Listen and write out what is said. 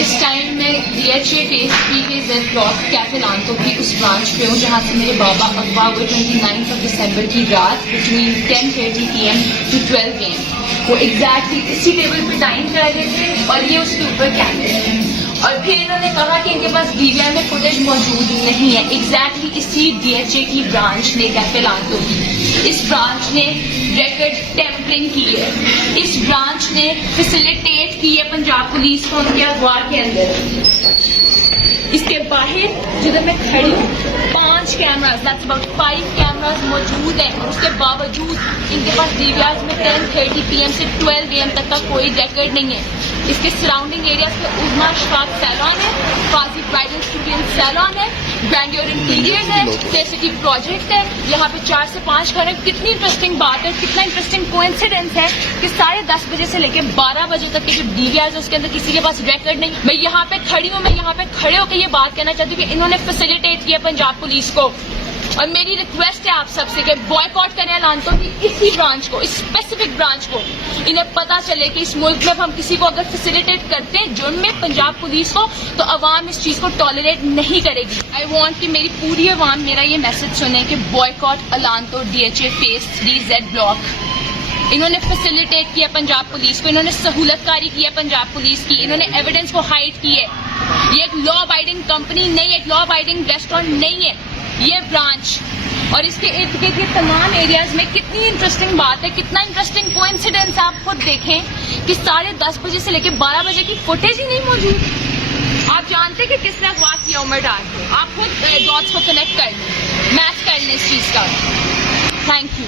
اس time میں DHA face 3 کے Z block cafe لانتو کی اس برانچ پہ ہوں جہاں سے میرے بابا اغوا ہوئے 29 دسمبر کی رات بٹوین 10:30 PM to 12 AM. وہ ایگزیکٹلی اسی ٹیبل پہ ڈائن کر رہے تھے اور یہ اس کے اوپر کیمرے ہیں. اور پھر انہوں نے کہا کہ ان کے پاس DVR میں فوٹیج موجود نہیں ہے. ایگزیکٹلی اسی DHA کی برانچ نے کیفے لانتو کی اس برانچ نے ریکارڈ ٹیمپرنگ کی ہے. اس برانچ نے فیسیلیٹیٹ کی ہے پنجاب پولیس کو ان کے اغوا کے اندر. اس کے باہر جدھر میں کھڑی ہوں 5 کیمراز دیٹس اباؤٹ 5 کیمراز موجود ہیں اور اس کے باوجود ان کے پاس DVRs میں 10:30 PM سے 12 AM تک کا کوئی ریکارڈ نہیں ہے. اس کے سراؤنڈنگ ایریاز میں عظما اشفاق سیلون ہے, فازی برائڈل اسٹوڈیو سیلون ہے, گرینڈیور انٹیریئرز ہے, سٹی پروجیکٹ ہے. یہاں پہ 4 سے 5 گھر ہیں. کتنی انٹرسٹنگ بات ہے, کتنا انٹرسٹنگ کوئنسیڈنس ہے کہ 10:30 بجے سے لے کے 12 بجے تک کے جو DVRs اس کے اندر کسی کے پاس ریکارڈ نہیں. میں یہاں پہ کھڑی ہوں, میں یہاں پہ کھڑے ہو کے یہ بات کہنا چاہتی ہوں کہ انہوں نے فیسیلیٹیٹ کیا پنجاب پولیس کو. اور میری ریکویسٹ ہے آپ سب سے کہ بوائکاٹ کریں لانتو کی اسی برانچ کو, اس اسپیسیفک برانچ کو. انہیں پتا چلے کہ اس ملک میں ہم کسی کو اگر فیسیلیٹیٹ کرتے ہیں جرم میں پنجاب پولیس کو, تو عوام اس چیز کو ٹالریٹ نہیں کرے گی. آئی وانٹ کہ میری پوری عوام میرا یہ میسج سنے کہ بوائکاٹ الانتو DHA فیس 3 زیڈ بلاک. انہوں نے فیسیلیٹیٹ کیا پنجاب پولیس کو, انہوں نے سہولت کاری کی ہے پنجاب پولیس کی, انہوں نے ایویڈنس کو ہائڈ کی ہے. یہ ایک لا ابائڈنگ کمپنی نہیں, ایک لا ابائڈنگ ریسٹورینٹ نہیں ہے یہ برانچ. اور اس کے ارد گرد یہ تمام ایریاز میں کتنی انٹرسٹنگ بات ہے, کتنا انٹرسٹنگ کوئنسیڈنس. آپ خود دیکھیں کہ 10:30 بجے سے لے کے 12 بجے کی فوٹیج ہی نہیں موجود. آپ جانتے کہ کس نے اغوا کیا عمر ڈار کو, آپ خود ڈاٹس کو کنیکٹ کر لیں, میچ کر لیں اس چیز کا. Thank you.